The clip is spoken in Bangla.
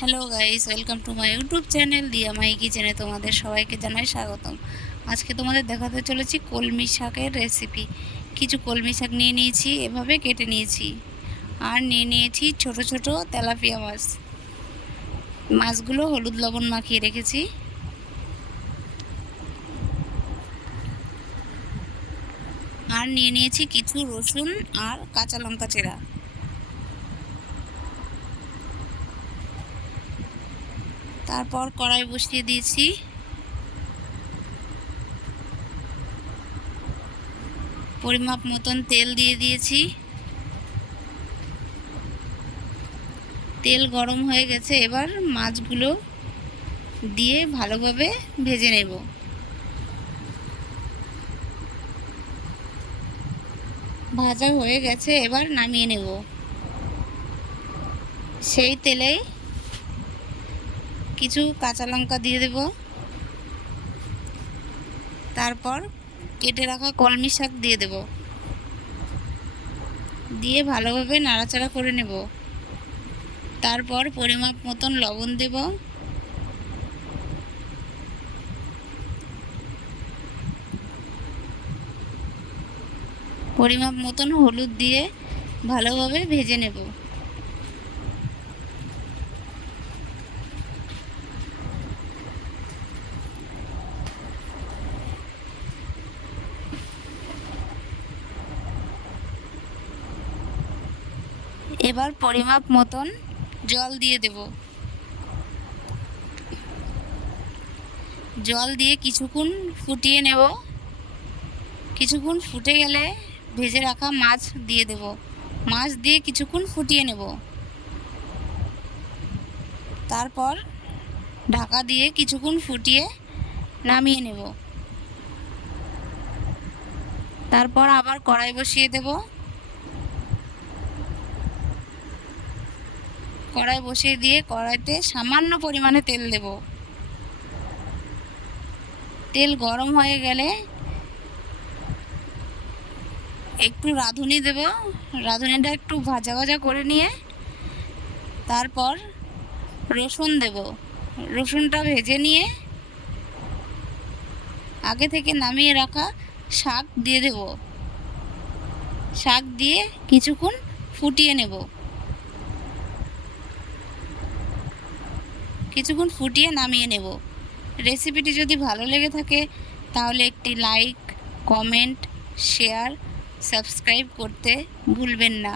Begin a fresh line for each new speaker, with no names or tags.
Hello guys welcome to my YouTube channel Diya my কিচেনে তোমাদের সবাইকে জানাই স্বাগতম। আজকে তোমাদের দেখাতে চলেছি কলমি শাকের রেসিপি কিছু কলমি শাক নিয়ে নিয়েছি, এভাবে কেটে নিয়েছি। আর নিয়ে নিয়েছি ছোট ছোট তেলাপিয়া মাছ। মাছগুলো হলুদ লবণ মাখিয়ে রেখেছি। আর নিয়ে নিয়েছি কিছু রসুন আর কাঁচা লঙ্কা চেরা। তারপর কড়াই বসিয়ে দিয়েছি। পরিমাপ মতন তেল দিয়ে দিয়েছি। তেল গরম হয়ে গেছে, এবার মাছগুলো দিয়ে ভালোভাবে ভেজে নেব। ভাজা হয়ে গেছে, এবার নামিয়ে নেব। সেই তেলেই কিছু কাঁচা লঙ্কা দিয়ে দেব। তারপর কেটে রাখা কলমি শাক দিয়ে দেব। দিয়ে ভালোভাবে নাড়াচাড়া করে নেব। তারপর পরিমাপ মতন লবণ দেব। পরিমাপ মতন হলুদ দিয়ে ভালোভাবে ভেজে নেব। এবার পরিমাপ মতন জল দিয়ে দেব। জল দিয়ে কিছুক্ষণ ফুটিয়ে নেব। কিছুক্ষণ ফুটে গেলে ভেজে রাখা মাছ দিয়ে দেব। মাছ দিয়ে কিছুক্ষণ ফুটিয়ে নেব। তারপর ঢাকা দিয়ে কিছুক্ষণ ফুটিয়ে নামিয়ে নেব। তারপর আবার কড়াই বসিয়ে দেবো। কড়াই বসিয়ে দিয়ে কড়াইতে সামান্য পরিমাণে তেল দেব। তেল গরম হয়ে গেলে একটু রাঁধুনি দেব। রাঁধুনিটা একটু ভাজা ভাজা করে নিয়ে তারপর রসুন দেব। রসুনটা ভেজে নিয়ে আগে থেকে নামিয়ে রাখা শাক দিয়ে দেব। শাক দিয়ে কিছুক্ষণ ফুটিয়ে নেব। কিছুক্ষণ ফুটিয়ে নামিয়ে নেব। রেসিপিটি যদি ভালো লেগে থাকে, তাহলে একটি লাইক, কমেন্ট, শেয়ার, সাবস্ক্রাইব করতে ভুলবেন না।